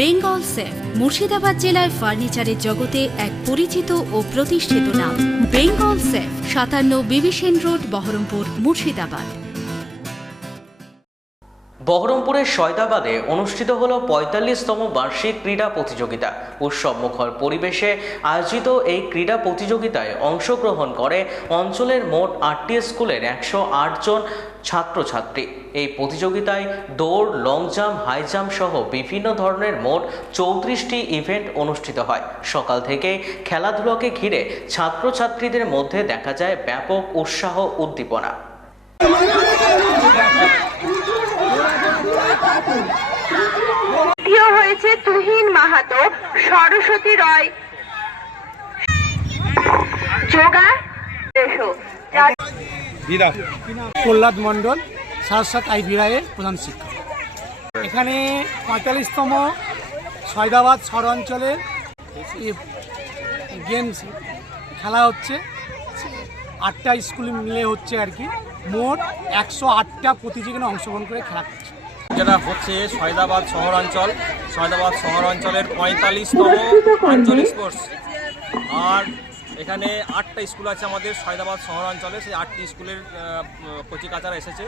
Bengal safe Murshidabad জেলায় ফার্নিচারের জগতে এক পরিচিত ও প্রতিষ্ঠিত নাম। বেঙ্গল সেফ 57 বিবি সেন রোড, বহরমপুর, মুর্শিদাবাদ। বহরমপুরের সয়দাবাদে অনুষ্ঠিত হল ৪৫তম বার্ষিক ক্রীড়া প্রতিযোগিতা। উৎসবমুখর পরিবেশে আয়োজিত এই ক্রীড়া প্রতিযোগিতায় অংশগ্রহণ করে অঞ্চলের মোট ৮টি স্কুলের ১০৮ জন ছাত্রছাত্রী। এই প্রতিযোগিতায় দৌড়, লং জাম্প, হাই জাম্প সহ বিভিন্ন ধরনের মোট ৩৪টি ইভেন্ট অনুষ্ঠিত হয়। সকাল থেকে খেলাধুলাকে ঘিরে ছাত্রছাত্রীদের মধ্যে দেখা যায় ব্যাপক উৎসাহ উদ্দীপনা। হয়েছে তুহিন মাহাতো, সরস্বতী রয়, যোগা প্রহ্লাদ মণ্ডল, সারস্বত আইভিরায়ের প্রধান শিক্ষক। এখানে ৪৫তম সয়দাবাদ শহর অঞ্চলের গেমস খেলা হচ্ছে। ৮টা স্কুল মিলে হচ্ছে আর কি। মোট ১০৮টা প্রতিযোগিতায় অংশগ্রহণ করে খেলা করছে। যেটা হচ্ছে সয়দাবাদ শহরাঞ্চল, সয়দাবাদ শহরাঞ্চলের ৪৫তম আঞ্চলিক স্পোর্টস। আর এখানে ৮টা স্কুল আছে আমাদের সয়দাবাদ শহরাঞ্চলে। সেই ৮টি স্কুলের কচিকাচারা এসেছে,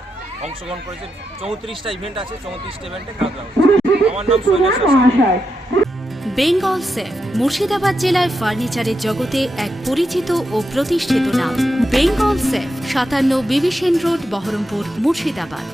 অংশগ্রহণ করেছে। ৩৪টা ইভেন্ট আছে, ৩৪টা ইভেন্টে খেলা হচ্ছে। আমার নাম শৈলেশ্বর। বেঙ্গল সেফ মুর্শিদাবাদ জেলায় ফার্নিচারের জগতে এক পরিচিত ও প্রতিষ্ঠিত নাম। বেঙ্গল সেফ 57 বিবি সেন রোড, বহরমপুর, মুর্শিদাবাদ।